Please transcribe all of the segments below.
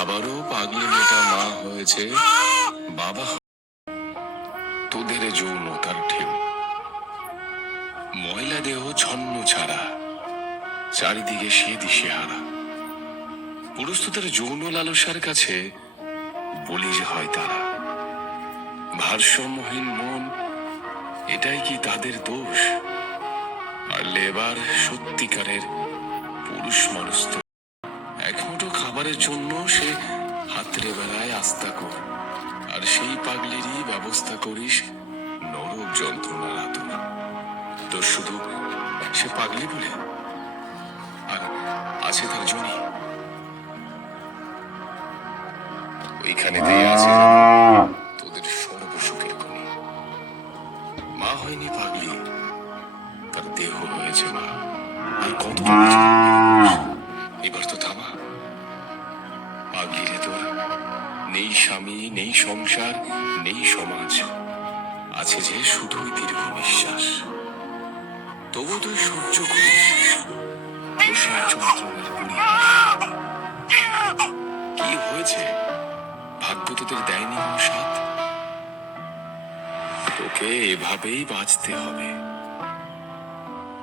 আবারও পাগলি মেয়েটা মা হয়েছে, বাবা তোদের যৌনতার ঢেউ, ময়লা দেহ ছন্ন ছাড়া, চারিদিকে সে দিশেহারা। পুরুষ তোদের যৌন লালসার কাছে বলি যে হয় তারা। ভারসাম্যহীন মন, এটাই কি তাদের দোষ? পারলে এবার সত্যিকারের পুরুষ মানুষ তো এক মুঠো খাবারের জন্য সে হাতড়ে বেড়ায় আস্থা কর, আর সেই পাগলিরই ব্যবস্থা করিস নরক যন্ত্রণার আতর। তোর শুধু সে পাগলি বলে, আর আছে তার জনি, ওইখানেতেই আছে তোদের সর্বসুখের খনি। মা হয়নি পাগলি, তার দেহ হয়েছে মা। আর কতটুকু এবার তো থামা। পাগলি রে তোর নেই স্বামী, নেই সংসার, নেই সমাজ, আছে যে শুধুই দীর্ঘ নিঃশ্বাস। তবু তুই সহ্য করিস প্রসব যন্ত্রণার পরিহাস। কি হয়েছে? ভাগ্য তোদের দেয়নি কোনো সাথ? তোকে এভাবেই বাঁচতে হবে।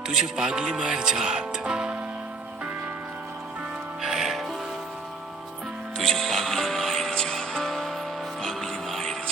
তুই যে পাগলি মায়ের জাত, হ্যাঁ তুই যে